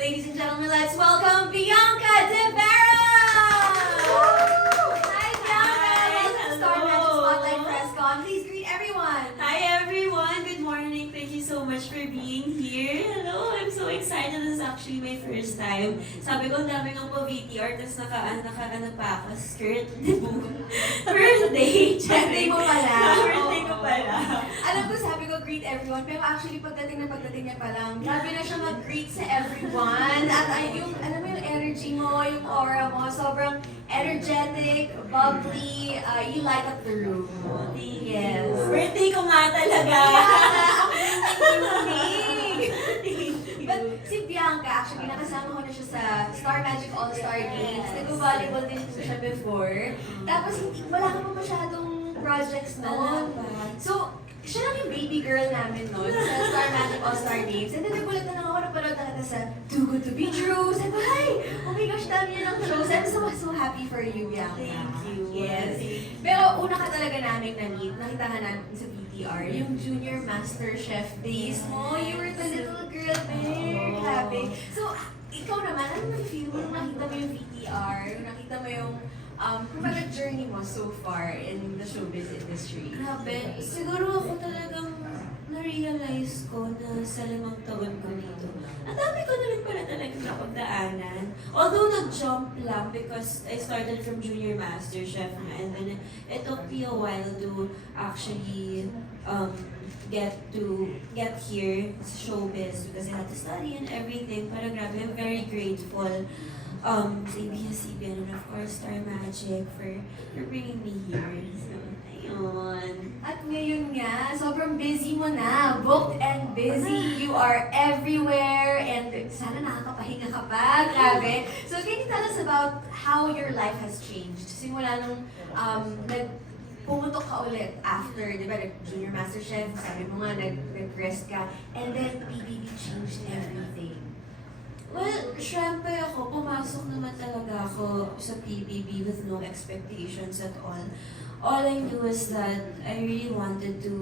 Ladies and gentlemen, let's welcome Bianca De Vera! Hi, Bianca! Welcome to Star Magic Spotlight Press Con. Please greet everyone. Hi everyone! Good morning! Thank you so much for being here. Hello! I'm so excited. This is actually my first time. Sabi ko, ang dami ng pa-VTR, tapos naka pa ako, skirt, birthday! Birthday mo pala. Birthday ko pala. Alam ko, sabi ko, greet everyone. Pero actually, pagdating niya pa lang, grabe na siya mag-greet sa everyone. At yung, alam mo yung energy mo, yung aura mo, sobrang energetic, bubbly, you light up the room. Yes. Birthday ko nga talaga! But si Bianca, actually, nakasama ko na siya sa Star Magic All-Star Games. Nag-volleyball din po siya before. Tapos, wala ka pa masyadong projects noon. So, siya lang yung baby girl namin noon sa Star Magic All-Star Games. And then, nagulat na lang ako, napanood na kita sa Too Good To Be True. Sabi ko, hi! Oh my gosh, dami niya ng shows. I'm so happy for you, Bianca. Thank you. Yes. Pero una ka talaga namin na-meet, nakita nga namin sa VTR, yung Junior Master Chef days mo. You were the little girl there. Grabe. So, ikaw naman, ano na-feel mo nung nakita mo yung VTR? Nung nakita mo yung kumbaga journey mo so far in the showbiz industry? Grabe. Siguro ako talagang na-realize ko na sa 5 taon ko dito. Ang dami ko na rin pala talagang napagdaanan. Although nag-jump lang because I started from Junior Master Chef na, and then it took me a while to actually get here sa showbiz because I had to study and everything. Pero grabe, I'm very grateful sa ABS-CBN and of course Star Magic for bringing me here. So, ayun. At ngayon nga, sobrang busy mo na. Booked and busy. You are everywhere. And sana nakakapahinga ka pa. Grabe. So can you tell us about how your life has changed? Simula nung pumutok ka ulit after, di ba, Junior Master Chef, sabi mo nga, nag-rest ka. And then PBB changed everything. Well, syempre ako, pumasok naman talaga ako sa PBB with no expectations at all. All I knew is that I really wanted to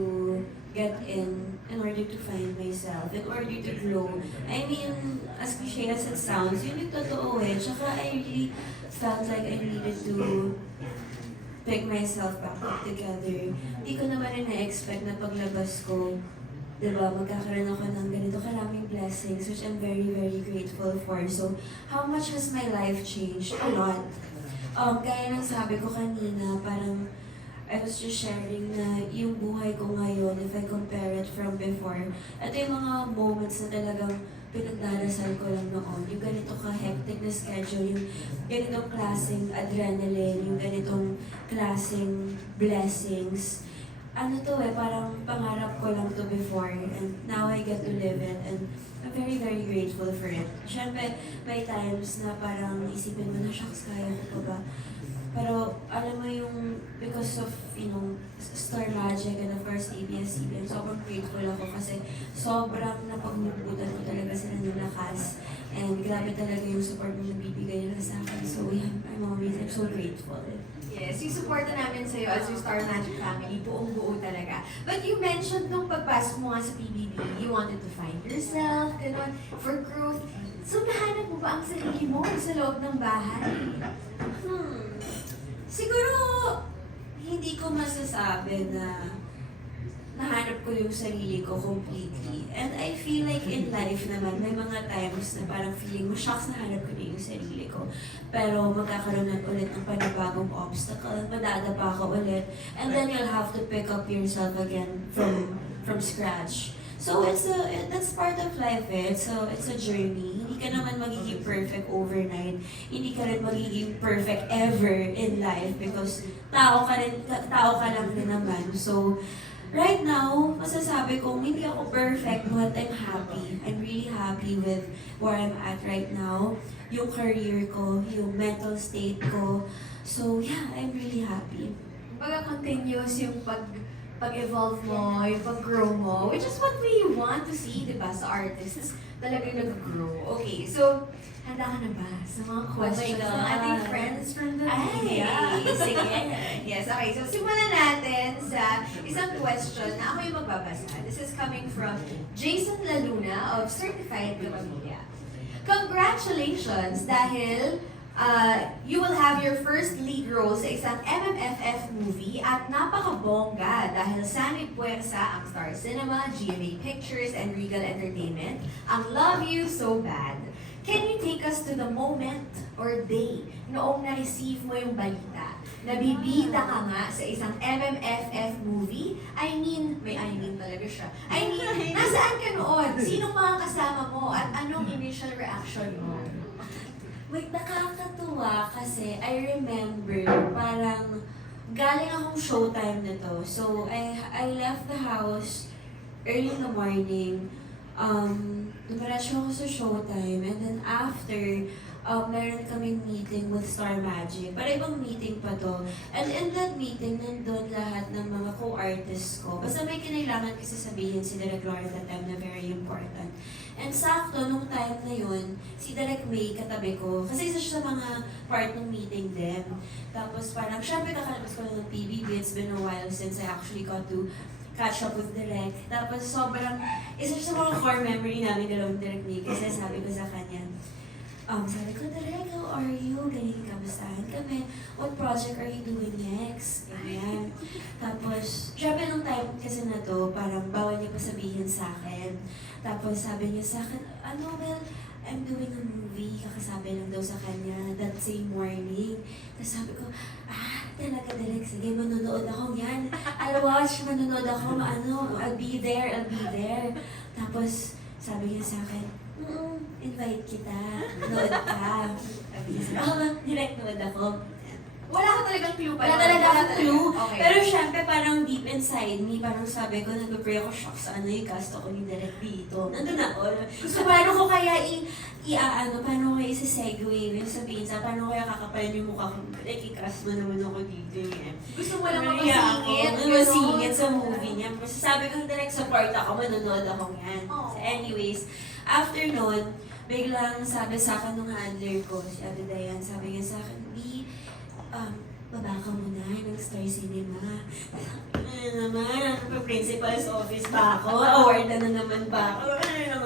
get in order to find myself, in order to grow. I mean, as cliche as it sounds, yun yung totoo eh. Tsaka I really felt like I needed to pick myself back up together. Hindi ko naman rin na-expect na paglabas ko, diba, magkakaroon ako ng ganito karaming blessings, which I'm very, very grateful for. So, how much has my life changed? A lot. Gaya ng sabi ko kanina, parang I was just sharing na yung buhay ko ngayon, if I compare it from before, ito yung mga moments na talagang pinagdarasal ko lang noon. Yung ganito ka-hectic na schedule, yung ganitong klaseng adrenaline, yung ganitong klaseng blessings. Ano to eh, parang pangarap ko lang to before and now I get to live it and I'm very, very grateful for it. Siyempre, may times na parang isipin mo na, shucks, kaya ko pa ba? Pero alam mo yung, because of, you know, Star Magic and of course ABS-CBN, sobrang grateful ako kasi sobrang napagmuputan ko talaga sila ng lakas. And grabe talaga yung support na nabibigay nila sa akin. So yeah, I'm so grateful. Yes, yung suporta namin sa'yo as your Star Magic family, buong-buo talaga. But you mentioned nung pagpasok mo nga sa PBB, you wanted to find yourself, gano'n, for growth. So nahanap mo ba ang sarili mo sa loob ng bahay? Siguro, hindi ko masasabi na nahanap ko yung sarili ko completely. And I feel like in life naman, may mga times na parang feeling mo, shucks, nahanap ko na yung sarili ko. Pero magkakaroon na ulit ng panibagong obstacle, madadapa ka ulit, and then you'll have to pick up yourself again from scratch. So that's part of life eh. So it's a journey. Hindi ka naman magiging perfect overnight. Hindi ka rin magiging perfect ever in life because tao ka lang din naman. So right now, masasabi kong hindi ako perfect but I'm happy. I'm really happy with where I'm at right now. Yung career ko, yung mental state ko. So yeah, I'm really happy. Baga continuous yung pag-evolve mo, yung pag-grow mo, which is what we want to see, di ba, sa artists, talagang nag-grow. Okay, so, handa ka na ba sa mga questions ng ating friends from the media? Sige. Yes, okay. So, simulan natin sa isang question na ako yung magbabasa. This is coming from Jason Laluna of Certified Kapamilya. Congrats! congratulations dahil you will have your first lead role sa isang MMFF movie at napakabongga dahil Sammy Puersa ang Star Cinema, GMA Pictures, and Regal Entertainment ang Love You So Bad. Can you take us to the moment or day noong na-receive mo yung balita? Nabibida ka nga sa isang MMFF movie? May I mean talaga siya. Nasaan ka noon? Sinong mga kasama mo? At anong initial reaction mo? Wait, nakakatuwa kasi I remember parang galing akong showtime na to. So, I left the house early in the morning. Dumiretso ako sa showtime and then after, meron kaming meeting with Star Magic. Para ibang meeting pa to. And in that meeting, nandun lahat ng mga co-artists ko. Basta may kinailangan kasi sabihin si Direk Gloria that time na very important. And sakto, nung time na yun, si Direk May katabi ko. Kasi isa siya sa mga part ng meeting din. Tapos parang, syempre kakalabas ko lang ng PBB. It's been a while since I actually got to catch up with Direk. Tapos sobrang, isa siya sa mga core memory namin dalawang Direk May. Kasi sabi ko sa kanya, sabi ko, Direk, how are you? Ganyan, kamustahan kami. What project are you doing next? Ganyan. Tapos, syempre nung time kasi na to, parang bawal niya pa sabihin sa akin. Tapos sabi niya sa akin, well, I'm doing a movie. Kakasabi lang daw sa kanya that same morning. Tapos sabi ko, talaga Direk, sige, manonood ako yan. I'll watch, manonood ako, I'll be there. Tapos, sabi niya sa akin, invite kita, nood ka. Sabi niya, Direk, nood ako. Wala ka talagang clue pa. Wala talaga akong clue. Okay. Pero syempre, parang deep inside me, parang sabi ko, nag-pray ako, shucks, yung cast ako ni Direk dito. Nandun ako. So, paano ko kaya paano ko kaya isi-segue yung sabihin sa, paano ko kaya kakapalin yung mukha ko, like, i-cast mo naman ako dito eh. Gusto mo lang Masingit makasingit. sa movie niya. Kasi sabi ko, Direk, support ako, manonood ako yan. Oh. So, anyways, after nun, biglang sabi sa akin nung handler ko, si Ate Dayan, sabi niya sa akin, baba ka muna ng Star Cinema. Ano naman, principal's office ba ako? Award na naman ba ako?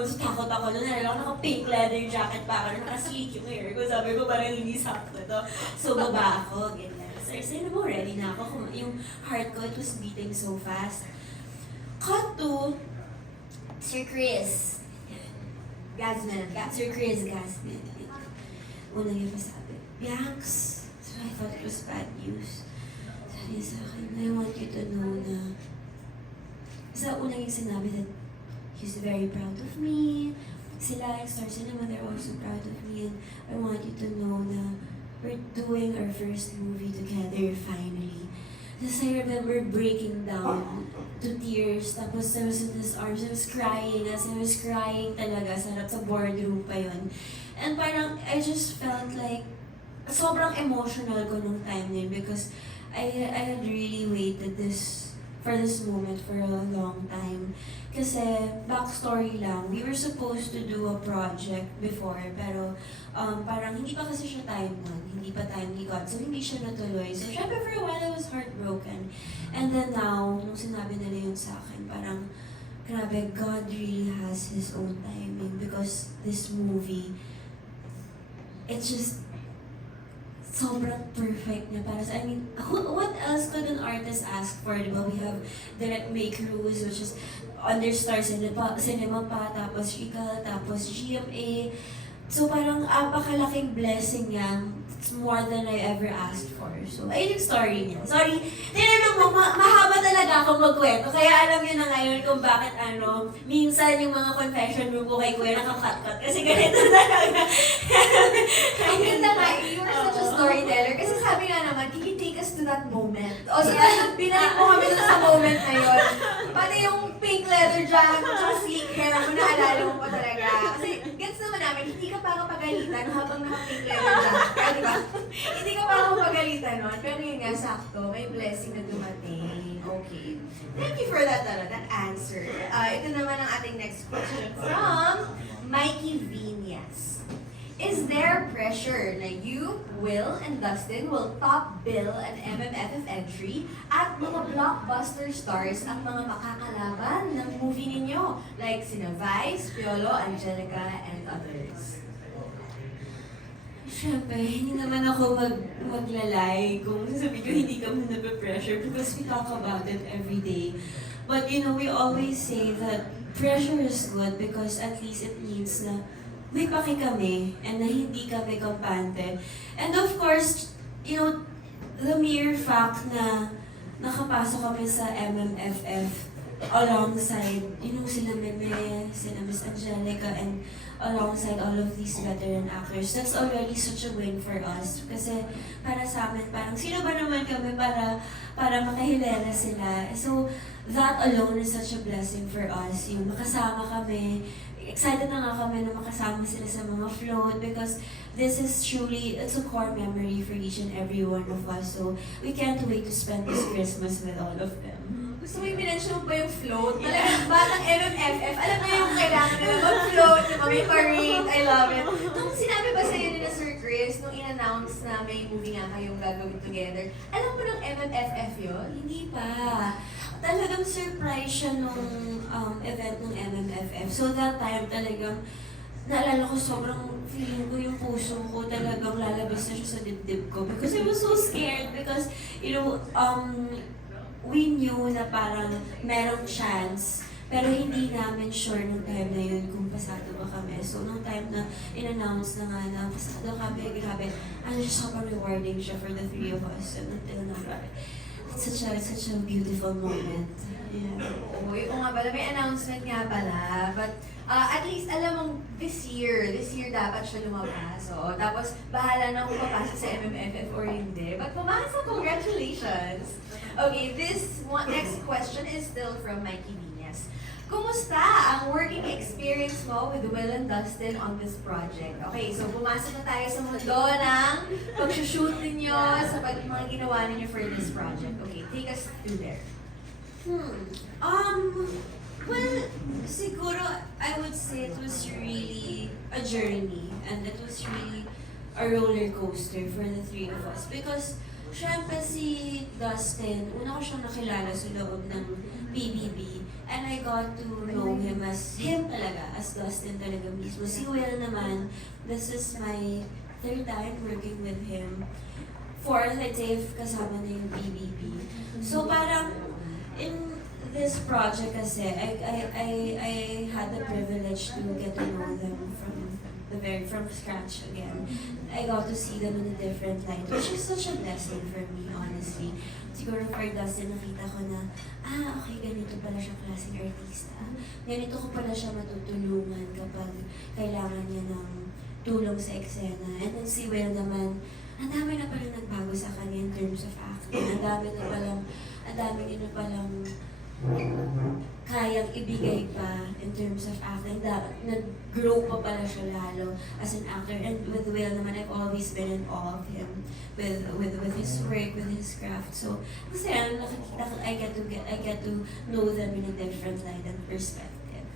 So, takot ako nun. Naka-pink leather jacket pa ako. Naka-sleek yung hair ko. Sabi ko, parang hindi sakto to. So, baba ako. Ganyan. Star Cinema, ready na ako. Yung heart ko, it was beating so fast. Cut to Sir Chris. Gasman. Sir Chris Gasman. Una niya pa sabi, Bianx. So I thought it was bad news. Sabi niya sa akin, I want you to know na sa una yung sinabi that he's very proud of me. Sila, like Star Cinema, they're also proud of me. And I want you to know na we're doing our first movie together finally. Tapos I remember breaking down to tears. Tapos I was in his arms. I was crying. As I was crying talaga. Sa boardroom pa yun. And parang I just felt like sobrang emotional ko nung time na yun because I had really waited for this moment for a long time. Kasi, backstory lang, we were supposed to do a project before, pero parang hindi pa kasi siya time nun, hindi pa time ni God, so hindi siya natuloy. So, syempre for a while, I was heartbroken. And then now, nung sinabi nila yun sa akin, parang, grabe, God really has His own timing because this movie, it's just sobrang perfect niya para sa, what else could an artist ask for, diba? We have Direk May Cruz, which is under Star Cinema pa, tapos Regal, tapos GMA. So parang apakalaking blessing niya. It's more than I ever asked for. So, ayun yung story niya. Sorry, tinanong mo, mahaba talaga akong magkwento. Kaya alam niyo na ngayon kung bakit minsan yung mga confession room ko kay Kuya nakakat-cut. Kasi ganito talaga. Ang ganda nga, you were such a storyteller. Kasi sabi nga naman, can you take us to that moment? O so, binalik mo kami dun sa moment na yun. Pati yung pink leather jacket, tsaka sleek hair mo, naalala mo pa talaga. Kasi gets naman namin, hindi ka pa kapagalitan habang naka-pink leather jacket. Di ba? Hindi ka pa kapagalitan nun. Pero yun nga, sakto, may blessing na dumating. Okay. Thank you for that answer. Ito naman ang ating next question from Mikey Vinyas. Is there pressure na you, Will, and Dustin will top bill an MMFF entry at mga blockbuster stars ang mga makakalaban ng movie ninyo? Like sina Vice, Piolo, Angelica, and others. Siyempre, hindi naman ako maglalay kung sabi ko hindi kami nape-pressure because we talk about it every day. But you know, we always say that pressure is good because at least it means na may paki kami and na hindi kami kampante. And of course, you know, the mere fact na nakapasok kami sa MMFF alongside, you know, sila Meme, sila Miss Angelica, and alongside all of these veteran actors, that's already such a win for us. Kasi para sa amin, parang sino ba naman kami para makahilera sila. So, that alone is such a blessing for us. Yung makasama kami, excited na nga kami na makasama sila sa mga float because this is truly, it's a core memory for each and every one of us. So, we can't wait to spend this Christmas with all of them. Gusto mo yung minention mo pa yung float? Talagang batang MMFF. Alam mo yung kailangan nila mag-float, yung may parade. I love it. Nung sinabi ba sa'yo ni na Sir Chris, nung in-announce na may movie nga kayong gagawin together, alam mo nung MMFF yun? Hindi pa. Talagang surprise siya nung event ng MMFF. So that time talagang naalala ko sobrang feeling ko yung puso ko talagang lalabas na siya sa dibdib ko because I was so scared because you know we knew na parang merong chance pero hindi namin sure nung time na yun kung pasado ba kami. So nung time na in-announce na nga na pasado kami, grabe, ano siya, sobrang rewarding siya for the three of us. And until now, grabe. It's such a beautiful moment. Yeah. Oo nga pala, may announcement nga pala. But at least alam mong this year dapat siya lumabas. So, tapos bahala na kung papasok sa MMFF or hindi. But pumasok, congratulations! Okay, next question is still from Mikey Viñas. Kumusta ang working experience mo with Will and Dustin on this project? Okay, so pumasok na tayo sa mundo ng pag-shoot ninyo, sa mga ginawa ninyo for this project. Okay, take us through there. Well, siguro, I would say it was really a journey and it was really a roller coaster for the three of us because syempre si Dustin, una ko siyang nakilala sa loob ng PBB and I got to know him as him talaga, as Dustin talaga mismo. Si Will naman, this is my third time working with him. Fourth, I'd say kasama na yung PBB. So parang, in this project kasi, I had the privilege to get to know them from scratch again. I got to see them in a different light, which is such a blessing for me, honestly. Siguro for Dustin, nakita ko na, okay, ganito pala siya klaseng artista. Ganito ko pala siya matutulungan kapag kailangan niya ng tulong sa eksena. And then si Will naman, ang dami na palang nagbago sa kanya in terms of acting. Ang dami niya na palang kayang ibigay pa in terms of acting. Nag-grow pa pala siya lalo as an actor. And with Will naman, I've always been in awe of him with his work, with his craft. So, masaya, nakikita ko, I get to know them in a different light and perspective.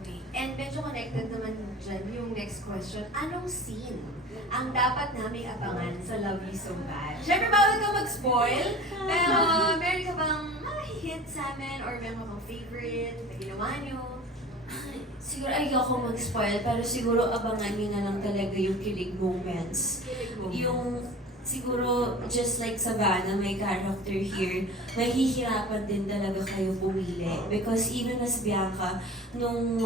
Okay, and medyo connected naman dyan yung next question. Anong scene ang dapat naming abangan sa Love You So Bad? Siyempre, bawal ka mag-spoil, pero meron ka bang hint sa amin or meron kang favorite na ginawa nyo? Siguro ayoko mag-spoil, pero siguro abangan nyo na lang talaga yung kilig moments. Yung siguro, just like Savannah, my character here, mahihirapan din talaga kayo pumili. Because even as Bianca, nung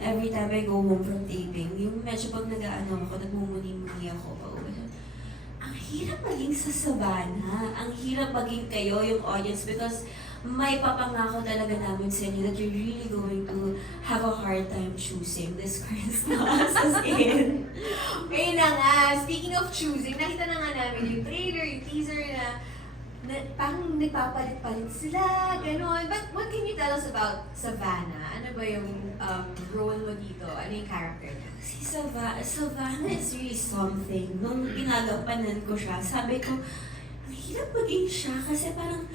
every time I go home from taping, yung medyo pag nag-ano ako, nagmumuni-muni ako pa uwi. Ang hirap maging sa Savannah, ang hirap maging kayo, yung audience, because may papangako talaga namin sa inyo that you're really going to have a hard time choosing this Christmas as in. Okay na nga, speaking of choosing, nakita na nga namin yung trailer, yung teaser na parang nagpapalit-palit sila, gano'n. But what can you tell us about Savannah? Ano ba yung role mo dito? Ano yung character niya? Si Savannah is really something. Nung pinagampanan ko siya, sabi ko, ang hirap maging siya kasi parang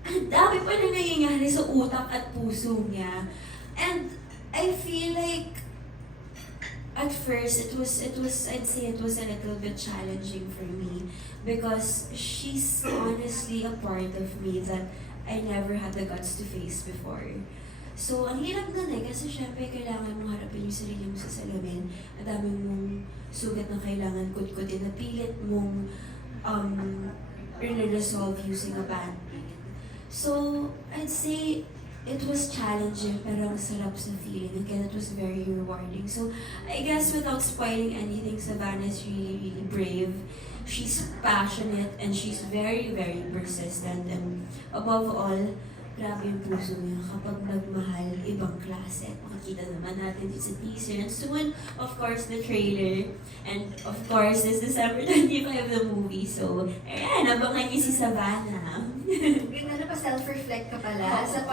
ang dami pa na nangyayari sa utak at puso niya. And I feel like at first I'd say it was a little bit challenging for me because she's honestly a part of me that I never had the guts to face before. So, ang hirap nun eh, kasi syempre kailangan mong harapin yung sarili mo sa salamin. Ang daming mong sugat na kailangan kutkutin, na pilit mong resolve using a band-aid. So, I'd say it was challenging, pero ang sarap sa feeling. Again, it was very rewarding. So, I guess without spoiling anything, Savannah is really, really brave. She's passionate and she's very, very persistent. And above all, grabe yung puso niya kapag nagmahal, ibang klase. Makikita naman natin dito sa teaser. And soon, of course, the trailer. And of course, this December 25 the movie. So, ayan, abangan niyo si Savannah. Ganda na pa self-reflect ka pala sa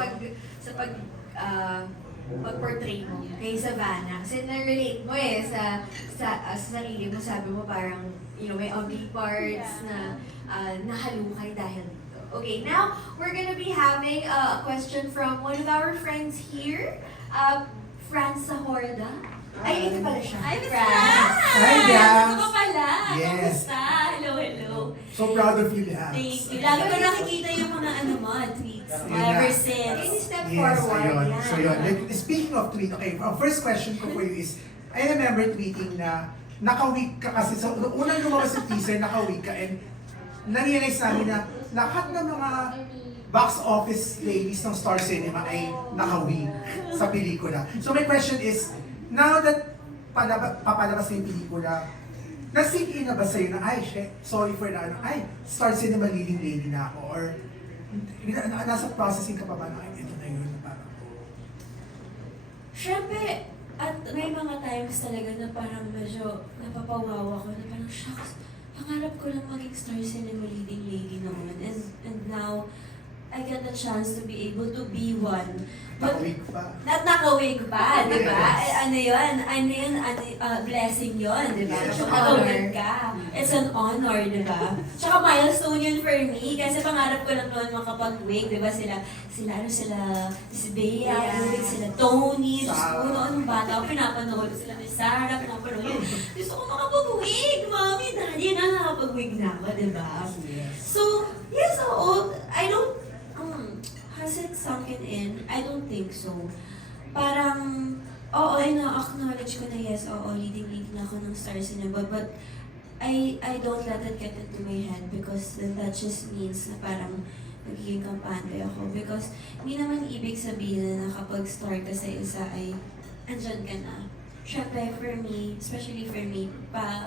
pag-portray mo kay Savannah. Kasi na-relate mo eh sa sarili mo. Sabi mo parang, may ugly parts na nahalukay dahil dito. Okay, now we're gonna be having a question from one of our friends here, Franz Sahorda. Ay, ito pala siya. Hi, Franz! Hi, Dams! Ako pala! Yes. Kamusta? Hello, hello. So proud of you, Dams. Thank you. Lagi ko nakikita yung mga tweets mo Yeah. ever Can you since. step Yes, forward? ayun. Yan. So yun. Speaking of tweet, okay, ang first question ko for you is, I remember tweeting na naka-week ka kasi, so nung unang lumabas yung teaser, naka-week ka, and na-realize namin na lahat ng mga box office ladies ng Star Cinema ay naka-week sa pelikula. So my question is, now that papalabas na yung pelikula, na-sink in na ba sa'yo na, ay, shit, sorry for na, ay, Star Cinema leading lady na ako, or nasa processing ka pa ba na, ay, ito na yun, parang, Syempre, at may mga times talaga na parang medyo napapawawa ko na parang, shucks, pangarap ko lang maging Star Cinema leading lady naman. And now, I get the chance to be able to be one. But naka-week pa. not nakawig pa, di ba? Yes. Ano yun? Blessing yun, di ba? Yes. Kapag nakawig ka, it's an honor, di ba? Tsaka milestone yun for me, kasi pangarap ko lang noon makapag-wig, di ba? Sila, si Bea, Yeah. sila Tony, Diyos ko, Sarah. noon bata ako, pinapanood ko sila ni Sarah, pinapanood ko. Gusto ko makapag-wig, mami, daddy, nakakapag-wig na ako, di ba? Yes. So, yes, oo. I don't, has it sunken in? I don't think so. Parang, oo, na-acknowledge ko na yes, oo, leading na ako ng Star Cinema, but I don't let it get into my head because then that just means na parang magiging kampante ako. Because hindi naman ibig sabihin na kapag star ka sa isa ay andyan ka na. Siyempre, for me, especially for me,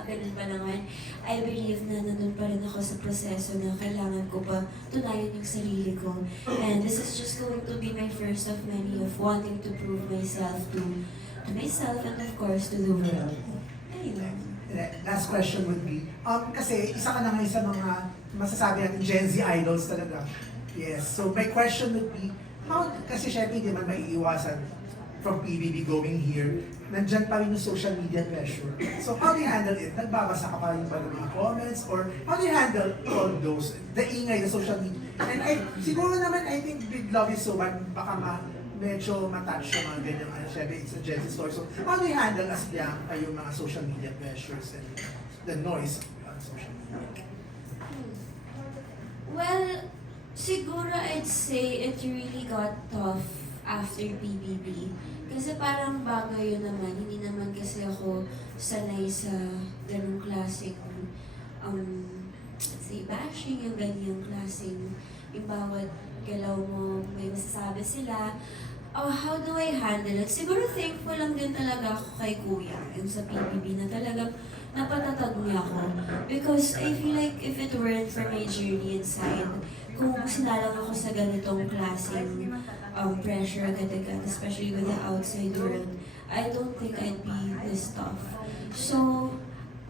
ganun pa naman, I believe na nandun pa rin ako sa proseso na kailangan ko pa tunayan yung sarili ko. And this is just going to be my first of many of wanting to prove myself to myself and of course to the world. Ayun. Last question would be, kasi isa ka na ngayon sa mga masasabi natin Gen Z idols talaga. Yes, so my question would be, kasi syempre hindi man maiiwasan from PBB going here, nandyan pa rin yung social media pressure. So how do you handle it? Nagbabasa ka pa rin ba ng mga comments? Or how do you handle all those? The ingay, the social media. And siguro naman, I think Big Love is so bad, baka medyo matouch yung mga ganyan, syempre it's a Gen Z story. So how do you handle as young yung mga social media pressures and the noise on social media? Well, siguro I'd say it really got tough after BBB. Kasi parang bago yun naman, hindi naman kasi ako sanay sa ganung klaseng, let's say, bashing, yung ganyang klaseng, yung bawat galaw mo, may masasabi sila. How do I handle it? Siguro thankful lang din talaga ako kay Kuya, yung sa PBB, na talagang napatatag niya ako. Because I feel like if it weren't for my journey inside, kung sinalang ako sa ganitong klaseng pressure agad-agad, especially with the outside world, I don't think I'd be this tough. So,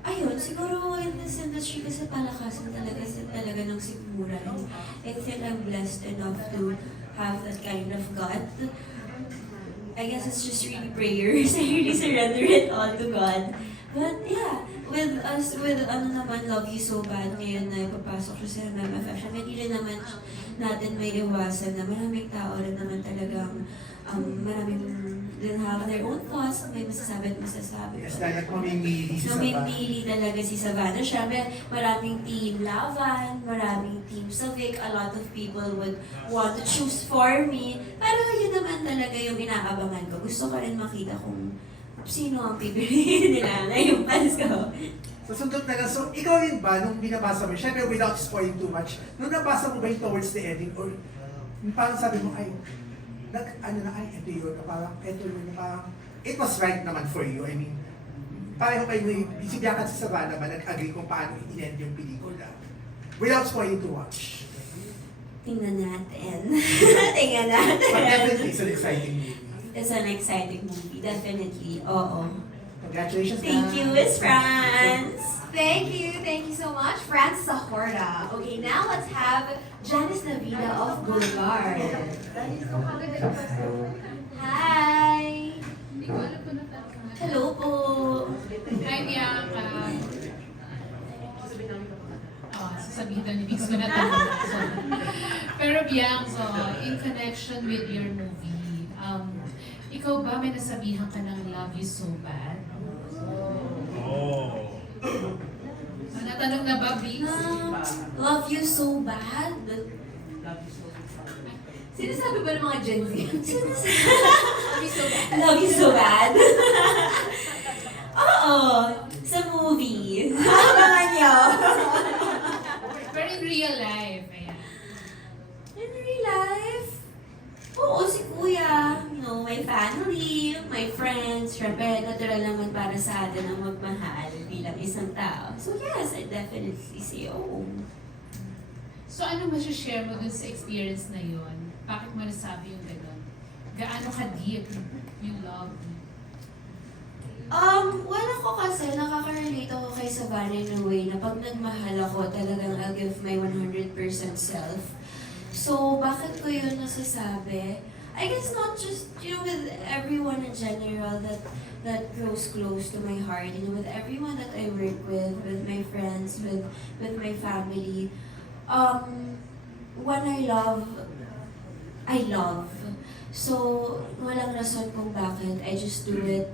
ayun, siguro in this industry kasi palakasan talaga ng sikmura. I think I'm blessed enough to have that kind of gut. I guess it's just really prayers. I really surrender it all to God. But yeah, with Love You So Bad ngayon na ipapasok siya sa MMFF, hindi rin naman natin may iwasan na maraming tao rin naman talagang maraming they'll have their own thoughts, may masasabi at masasabi. Yes, dahil mamimili si Savannah. Namimili talaga si Savannah. Siyempre, maraming team Lavan, maraming team Savic, a lot of people would want to choose for me. Pero yun naman talaga yung inaabangan ko. Gusto ko rin makita kung sino ang pipiliin nila ngayong Pasko. So, sundot na lang. So, ikaw rin ba, nung binabasa mo, syempre without spoiling too much, nung nabasa mo ba yung towards the ending, or parang sabi mo, ay, ito yun, parang, ito yun, parang, it was right naman for you. I mean, pareho kayo, si Bianca at si Savannah ba, nag-agree kung paano in-end yung pelikula? Without spoiling too much. Tingnan natin. Tingnan natin. But definitely, it's an exciting movie. It's an exciting movie, definitely. Oo. Congratulations, Thank you, Miss France. Thank you so much, Francis Ahorda. Okay, now let's have Janice Navida of Boulevard. Hi! Hello po. Hi, Bianca. Sasabihin daw ni Bix ko na tanong. Pero Bianca, in connection with your movie, ikaw ba may nasabihan ka ng love you so bad? Natanong na ba, Bix? Love you so bad. Sinasabi ba ng mga Gen Z? Love you so bad. Love you so bad. Oo, sa movie. Abangan niyo. Pero in real life, ayan. In real life, oo, si Kuya, my family, my friends, syempre, natural naman para sa atin ang magmahal bilang isang tao. So yes, I definitely say oo. So ano share mo dun sa experience na yun? Bakit mo nasabi yung gano'n? Gaano ka-deep yung love? Well, ako kasi, nakaka-relate ako kay Savannah in a way na pag nagmahal ako, talagang I'll give my 100% self. So, bakit ko yun nasasabi? I guess not just, with everyone in general that grows close to my heart, with everyone that I work with my friends, with my family. When I love. So, walang rason kung bakit. I just do it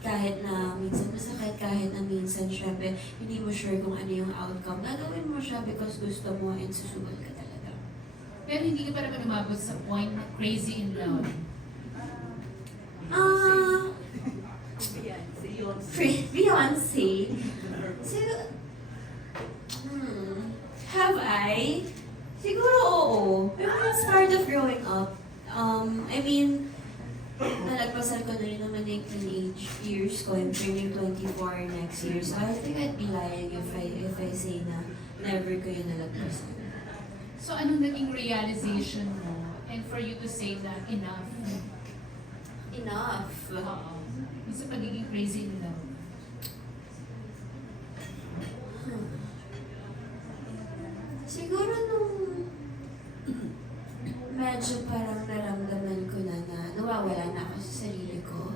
kahit na minsan masakit, kahit na minsan, syempre, hindi mo sure kung ano yung outcome. Gagawin mo siya because gusto mo and susunod ka talaga. Pero hindi ka pa naman umabot sa point na crazy in love. Beyonce. So, have I? Siguro oo. Pero it's part of growing up. I mean, nalagpasan ko na rin naman yung teenage years ko. I'm turning 24 next year. So I think I'd be lying if I say na never ko yun nalagpasan. So anong naging realization mo? And for you to say na enough? Enough. Oo. Yung sa pagiging crazy in love. Siguro nung medyo parang naramdaman ko na nawawala na ako sa sarili ko.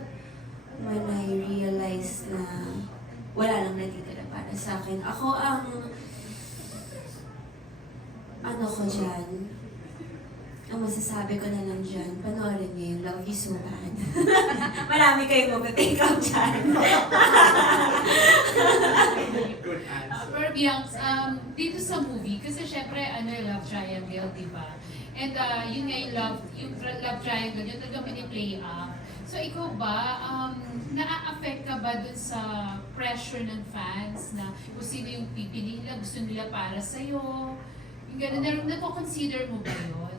When I realized na wala lang natitira para sa akin. Ako ang ko dyan, ang masasabi ko na lang dyan, panoorin niyo yung Love You So Bad. Marami kayong mag-take up dyan. Good answer. Pero Bianca, dito sa movie, kasi syempre, love triangle, di ba? And yun nga yung love triangle, yun talaga mini-play up. So ikaw ba, na-affect ka ba dun sa pressure ng fans na kung sino yung pipili nila, gusto nila para sa'yo? Yung gano'n, na-consider mo ba yun?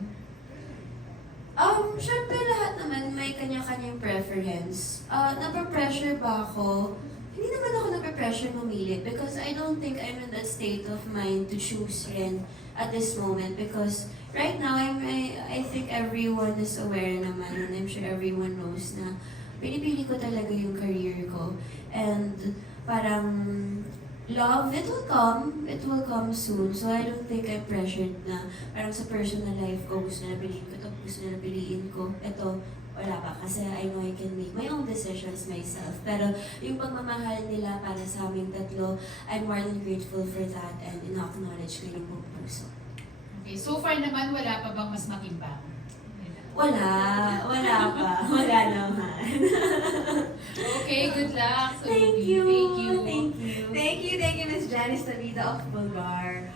Syempre lahat naman may kanya-kanyang preference. Napapressure ba ako? Hindi naman ako napapressure mamili because I don't think I'm in that state of mind to choose rin at this moment because right now I think everyone is aware naman and I'm sure everyone knows na pinipili ko talaga yung career ko and parang love, it will come soon. So I don't think I'm pressured na parang sa personal life ko, gusto na piliin ko ito, gusto na piliin ko ito, wala pa. Kasi I know I can make my own decisions myself. Pero yung pagmamahal nila para sa aming tatlo, I'm more than grateful for that and in-acknowledge ko yung buong puso. Okay, so far naman wala pa bang mas makimbang? Wala pa. Wala naman. Okay, good luck sa Thank movie. you. Thank you. Thank you. Thank you, Miss Janice Tabida of Bulgar.